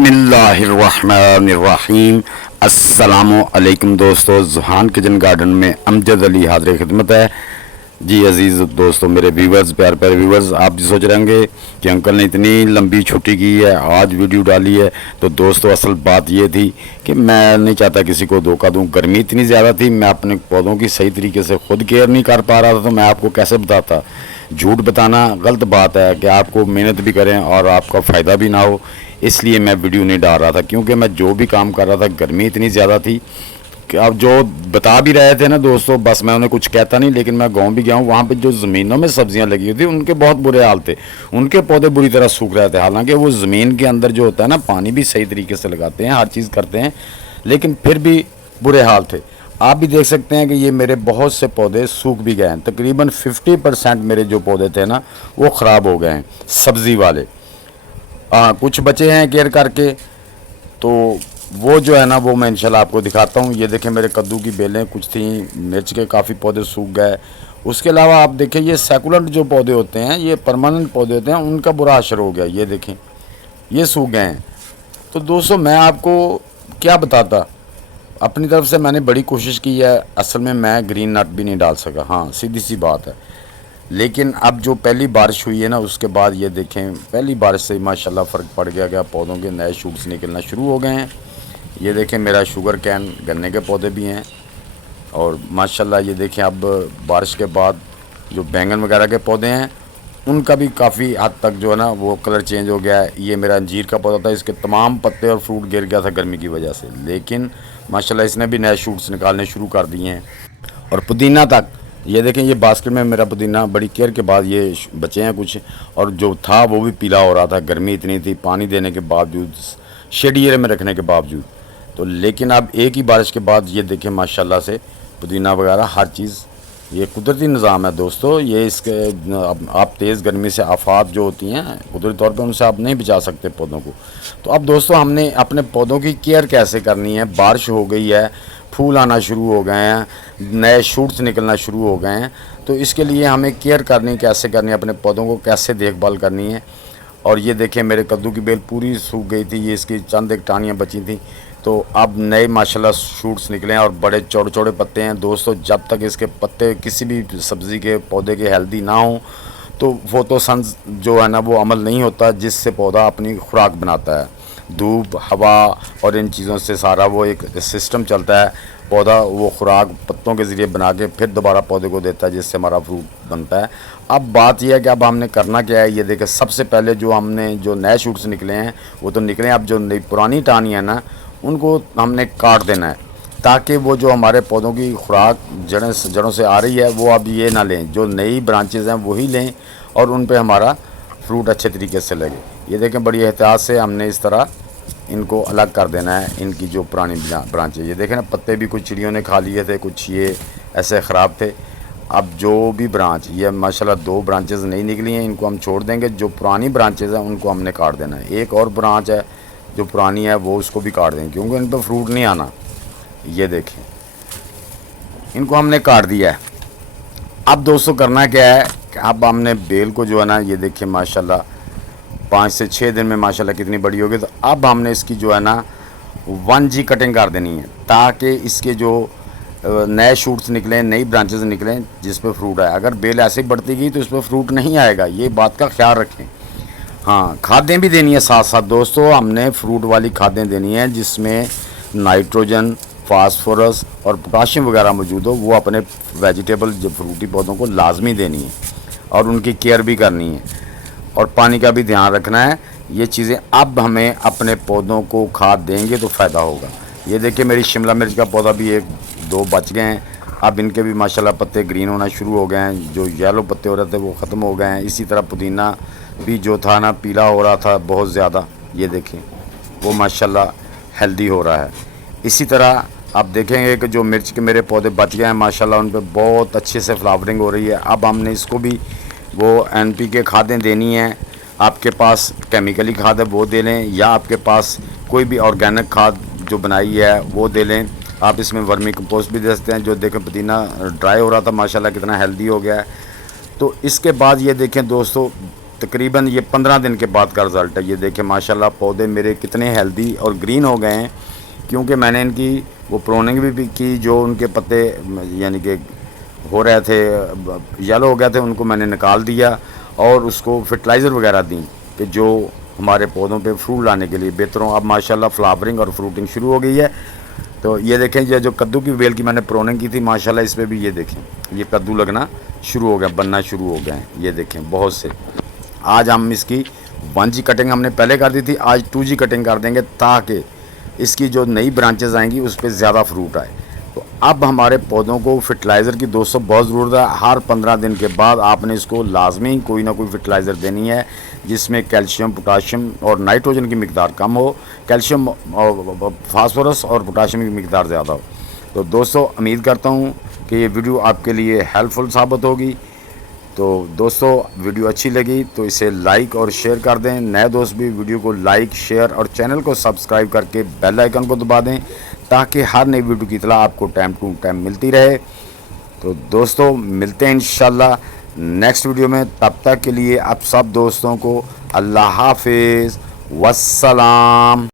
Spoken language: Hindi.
बिस्मिल्लाहिर्रहमानिर्रहीम। अस्सलामु अलैकुम दोस्तों, जुहान किचन गार्डन में अमजद अली हाज़िर खिदमत है। जी अजीज़ दोस्तों, मेरे व्यूवर्स, प्यार प्यारे व्यूवर्स, आप भी सोच रहे होंगे कि अंकल ने इतनी लंबी छुट्टी की है, आज वीडियो डाली है। तो दोस्तों असल बात ये थी कि मैं नहीं चाहता किसी को धोखा दूं। गर्मी इतनी ज़्यादा थी, मैं अपने पौधों की सही तरीके से खुद केयर नहीं कर पा रहा था, तो मैं आपको कैसे बताता। झूठ बताना गलत बात है कि आपको मेहनत भी करें और आपका फ़ायदा भी ना हो, इसलिए मैं वीडियो नहीं डाल रहा था। क्योंकि मैं जो भी काम कर रहा था, गर्मी इतनी ज़्यादा थी कि अब जो बता भी रहे थे ना दोस्तों, बस मैं उन्हें कुछ कहता नहीं। लेकिन मैं गांव भी गया हूँ, वहाँ पे जो ज़मीनों में सब्जियाँ लगी हुई थी उनके बहुत बुरे हाल थे, उनके पौधे बुरी तरह सूख रहे थे। हालांकि वो ज़मीन के अंदर जो होता है ना, पानी भी सही तरीके से लगाते हैं, हर चीज़ करते हैं, लेकिन फिर भी बुरे हाल थे। आप भी देख सकते हैं कि ये मेरे बहुत से पौधे सूख भी गए हैं। तकरीबन 50% मेरे जो पौधे थे ना, वो ख़राब हो गए हैं, सब्ज़ी वाले। हाँ, कुछ बचे हैं केयर करके, तो वो जो है ना, वो मैं इंशाल्लाह आपको दिखाता हूँ। ये देखें, मेरे कद्दू की बेलें कुछ थी, मिर्च के काफ़ी पौधे सूख गए। उसके अलावा आप देखें, ये सेकुलेंट जो पौधे होते हैं, ये परमानेंट पौधे होते हैं, उनका बुरा असर हो गया। ये देखें, ये सूख गए हैं। तो दोस्तों मैं आपको क्या बताता, अपनी तरफ से मैंने बड़ी कोशिश की है। असल में मैं ग्रीन नट भी नहीं डाल सका, हाँ सीधी सी बात है। लेकिन अब जो पहली बारिश हुई है ना, उसके बाद ये देखें, पहली बारिश से माशाल्लाह फ़र्क पड़ गया। क्या पौधों के नए शूट्स निकलना शुरू हो गए हैं। ये देखें, मेरा शुगर कैन, गन्ने के पौधे भी हैं। और माशाल्लाह ये देखें, अब बारिश के बाद जो बैंगन वगैरह के पौधे हैं, उनका भी काफ़ी हद तक जो है ना, वो कलर चेंज हो गया है। ये मेरा अंजीर का पौधा था, इसके तमाम पत्ते और फ्रूट गिर गया था गर्मी की वजह से, लेकिन माशाल्लाह इसने भी नए शूट्स निकालने शुरू कर दिए हैं। और पुदीना तक, ये देखें, ये बास्केट में मेरा पुदीना बड़ी केयर के बाद ये बचे हैं कुछ। और जो था वो भी पीला हो रहा था, गर्मी इतनी थी, पानी देने के बावजूद, शेड एरिया में रखने के बावजूद। तो लेकिन अब एक ही बारिश के बाद ये देखें, माशाल्लाह से पुदीना वगैरह हर चीज़, ये कुदरती निज़ाम है दोस्तों। ये इसके आप तेज़ गर्मी से आफात जो होती हैं कुदरती तौर पे, उनसे आप नहीं बचा सकते पौधों को। तो अब दोस्तों हमने अपने पौधों की केयर कैसे करनी है। बारिश हो गई है, फूल आना शुरू हो गए हैं, नए शूट्स निकलना शुरू हो गए हैं। तो इसके लिए हमें केयर करनी कैसे करनी है, अपने पौधों को कैसे देखभाल करनी है। और ये देखें, मेरे कद्दू की बेल पूरी सूख गई थी, ये इसकी चंद एक टाहनियाँ बची थी। तो अब नए माशाल्लाह शूट्स निकले हैं और बड़े चौड़े चौड़े पत्ते हैं दोस्तों। जब तक इसके पत्ते किसी भी सब्ज़ी के पौधे के हेल्दी ना हों, तो फोटोसिंथेसिस जो है ना, वो अमल नहीं होता, जिससे पौधा अपनी खुराक बनाता है। धूप, हवा और इन चीज़ों से सारा वो एक सिस्टम चलता है। पौधा वो खुराक पत्तों के ज़रिए बना के फिर दोबारा पौधे को देता है, जिससे हमारा फ्रूट बनता है। अब बात यह है कि अब हमने करना क्या है। ये देखें, सबसे पहले जो हमने जो नए शूट्स निकले हैं वो तो निकले हैं, अब जो नई पुरानी टहनी है ना, उनको हमने काट देना है, ताकि वो जो हमारे पौधों की खुराक जड़ों से आ रही है, वो अब ये ना लें, जो नई ब्रांचेज़ हैं वही लें और उन पे हमारा फ्रूट अच्छे तरीके से लगे। ये देखें, बड़ी एहतियात से हमने इस तरह इनको अलग कर देना है, इनकी जो पुरानी ब्रांचें। ये देखें ना, पत्ते भी कुछ चिड़ियों ने खा लिए थे, कुछ ये ऐसे ख़राब थे। अब जो भी ब्रांच, ये माशाल्लाह 2 ब्रांचेज़ नहीं निकली हैं, इनको हम छोड़ देंगे। जो पुरानी ब्रांचेज़ हैं उनको हमने काट देना है। एक और ब्रांच है जो पुरानी है, वो उसको भी काट देंगे, क्योंकि इन पर फ्रूट नहीं आना। ये देखें, इनको हमने काट दिया है। अब दोस्तों करना क्या है कि अब हमने बेल को जो है ना, ये देखिए माशाल्लाह 5 से 6 दिन में माशाल्लाह कितनी बड़ी होगी। तो अब हमने इसकी जो है ना 1G कटिंग कर देनी है, ताकि इसके जो नए शूट्स निकलें, नई ब्रांचेस निकलें जिस पे फ्रूट आए। अगर बेल ऐसे ही बढ़ती गई तो इस पर फ्रूट नहीं आएगा, ये बात का ख्याल रखें। हाँ, खादें भी देनी है साथ साथ दोस्तों, हमने फ्रूट वाली खादें देनी है, जिसमें नाइट्रोजन, फास्फोरस और पोटाशियम वगैरह मौजूद हो। वो अपने वेजिटेबल जो फ्रूटी पौधों को लाजमी देनी है और उनकी केयर भी करनी है, और पानी का भी ध्यान रखना है। ये चीज़ें अब हमें अपने पौधों को खाद देंगे तो फ़ायदा होगा। ये देखिए, मेरी शिमला मिर्च का पौधा भी 1-2 बच गए हैं। अब इनके भी माशाल्लाह पत्ते ग्रीन होना शुरू हो गए हैं, जो येलो पत्ते हो रहे थे वो ख़त्म हो गए हैं। इसी तरह पुदीना भी जो था ना, पीला हो रहा था बहुत ज़्यादा, ये देखें वो माशाल्लाह हेल्दी हो रहा है। इसी तरह आप देखेंगे कि जो मिर्च के मेरे पौधे बच गए हैं माशाल्लाह, उन पर बहुत अच्छे से फ्लावरिंग हो रही है। अब हमने इसको भी वो NPK खादें देनी हैं। आपके पास केमिकली खाद है वो दे लें, या आपके पास कोई भी ऑर्गेनिक खाद जो बनाई है वो दे लें। आप इसमें वर्मी कंपोस्ट भी दे सकते हैं। जो देखें, पुदीना ड्राई हो रहा था, माशाल्लाह कितना हेल्दी हो गया है। तो इसके बाद ये देखें दोस्तों, तकरीबन ये 15 दिन के बाद का रिज़ल्ट है। ये देखें माशाल्लाह पौधे मेरे कितने हेल्दी और ग्रीन हो गए हैं, क्योंकि मैंने इनकी वो प्रोनिंग भी की। जो उनके पत्ते यानी कि हो रहे थे, येलो हो गए थे, उनको मैंने निकाल दिया और उसको फर्टिलाइज़र वगैरह दी कि जो हमारे पौधों पे फ्रूट लाने के लिए बेहतर हो। अब माशाल्लाह फ्लावरिंग और फ्रूटिंग शुरू हो गई है। तो ये देखें, ये जो कद्दू की बेल की मैंने प्रोनिंग की थी माशाल्लाह इस पर भी ये देखें ये कद्दू लगना शुरू हो गया, बनना शुरू हो गए हैं। ये देखें बहुत से। आज हम इसकी 1G कटिंग हमने पहले कर दी थी, आज 2G कटिंग कर देंगे ताकि इसकी जो नई ब्रांचेस आएंगी उस पर ज़्यादा फ्रूट आए। तो अब हमारे पौधों को फर्टिलाइज़र की दोस्तों बहुत ज़रूरत है। हर 15 दिन के बाद आपने इसको लाजमी कोई ना कोई फर्टिलाइज़र देनी है जिसमें कैल्शियम, पोटाशियम और नाइट्रोजन की मिकदार कम हो, कैल्शियम और फास्फोरस और पोटाशियम की मिकदार ज़्यादा हो। तो दोस्तों उम्मीद करता हूँ कि ये वीडियो आपके लिए हेल्पफुल साबित होगी। तो दोस्तों वीडियो अच्छी लगी तो इसे लाइक और शेयर कर दें। नए दोस्त भी वीडियो को लाइक, शेयर और चैनल को सब्सक्राइब करके बेल आइकन को दबा दें ताकि हर नई वीडियो की इत्तला आपको टाइम टू टाइम मिलती रहे। तो दोस्तों मिलते हैं इंशाल्लाह नेक्स्ट वीडियो में। तब तक के लिए आप सब दोस्तों को अल्लाह हाफिज़, वस्सलाम।